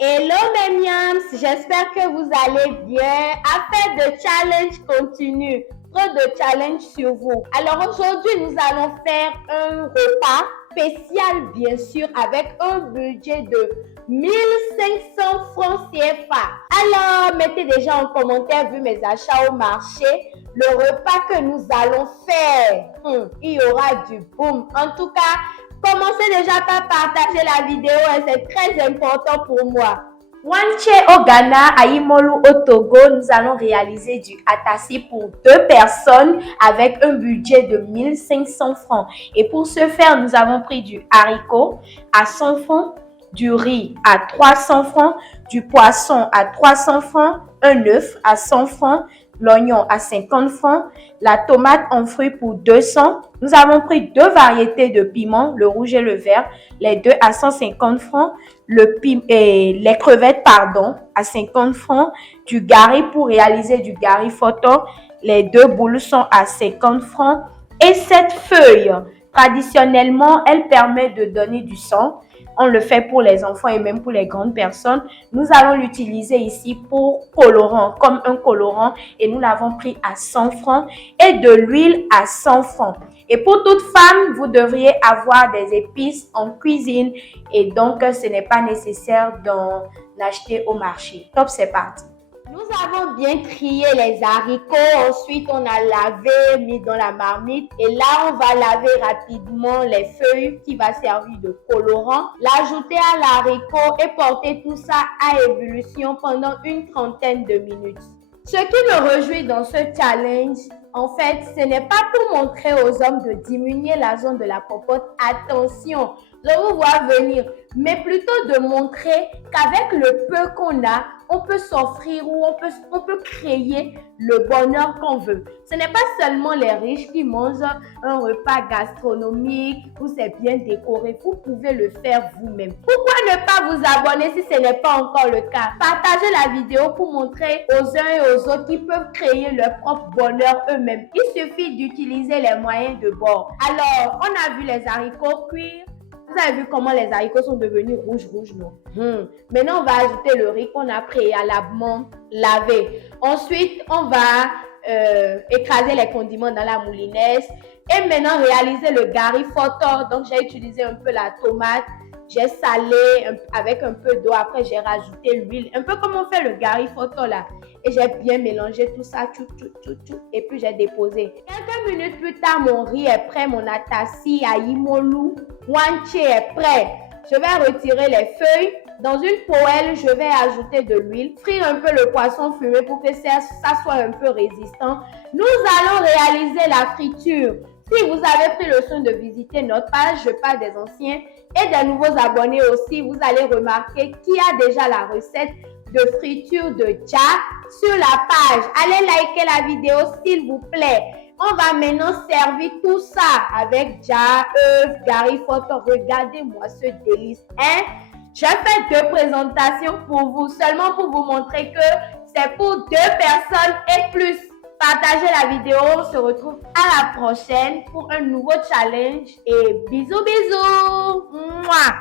Hello mes miams, j'espère que vous allez bien. Affaire de challenge continue, trop de challenge sur vous. Alors aujourd'hui, nous allons faire un repas spécial bien sûr avec un budget de 1500 francs CFA. Alors mettez déjà en commentaire vu mes achats au marché, le repas que nous allons faire. Il y aura du boom. En tout cas, commencez déjà par partager la vidéo et c'est très important pour moi. Wanche au Ghana, à Imolu au Togo, nous allons réaliser du atassi pour 2 personnes avec un budget de 1500 francs. Et pour ce faire, nous avons pris du haricot à 100 francs, du riz à 300 francs, du poisson à 300 francs, un œuf à 100 francs, l'oignon à 50 francs, la tomate en fruits pour 200. Nous avons pris 2 variétés de piments, le rouge et le vert, les deux à 150 francs, les crevettes à 50 francs, du gari pour réaliser du gari photo, les 2 boules sont à 50 francs et cette feuille, traditionnellement, elle permet de donner du sang. On le fait pour les enfants et même pour les grandes personnes. Nous allons l'utiliser ici pour colorant, comme un colorant et nous l'avons pris à 100 francs et de l'huile à 100 francs. Et pour toute femme, vous devriez avoir des épices en cuisine et donc ce n'est pas nécessaire d'en acheter au marché. Top, c'est parti. Nous avons bien trié les haricots, ensuite on a lavé, mis dans la marmite et là on va laver rapidement les feuilles qui va servir de colorant, l'ajouter à l'haricot et porter tout ça à ébullition pendant une trentaine de minutes. Ce qui me réjouit dans ce challenge, en fait, ce n'est pas pour montrer aux hommes de diminuer la zone de la popote. Attention, je vous vois venir, mais plutôt de montrer qu'avec le peu qu'on a, on peut s'offrir ou on peut créer le bonheur qu'on veut. Ce n'est pas seulement les riches qui mangent un repas gastronomique où c'est bien décoré. Vous pouvez le faire vous-même. Pourquoi ne pas vous abonner si ce n'est pas encore le cas? Partagez la vidéo pour montrer aux uns et aux autres qu'ils peuvent créer leur propre bonheur eux-mêmes. Il suffit d'utiliser les moyens de bord. Alors, on a vu les haricots cuire. Vous avez vu comment les haricots sont devenus rouges, non? Maintenant, on va ajouter le riz qu'on a préalablement lavé. Ensuite, on va écraser les condiments dans la moulinaise. Et maintenant, réaliser le gari photo. Donc, j'ai utilisé un peu la tomate. J'ai salé avec un peu d'eau. Après, j'ai rajouté l'huile. Un peu comme on fait le gari photo là. Et j'ai bien mélangé tout ça. Et puis, j'ai déposé. Quelques minutes plus tard, mon riz est prêt. Mon atassi à Imolu Wanche est prêt. Je vais retirer les feuilles. Dans une poêle, je vais ajouter de l'huile. Frire un peu le poisson fumé pour que ça soit un peu résistant. Nous allons réaliser la friture. Si vous avez pris le soin de visiter notre page, je parle des anciens et des nouveaux abonnés aussi, vous allez remarquer qu'il y a déjà la recette de friture de Dja sur la page. Allez liker la vidéo s'il vous plaît. On va maintenant servir tout ça avec Dja, œuf, gari photo. Regardez-moi ce délice. J'ai fait 2 présentations pour vous, seulement pour vous montrer que c'est pour 2 personnes et plus. Partagez la vidéo, on se retrouve à la prochaine pour un nouveau challenge et bisous bisous. Mouah.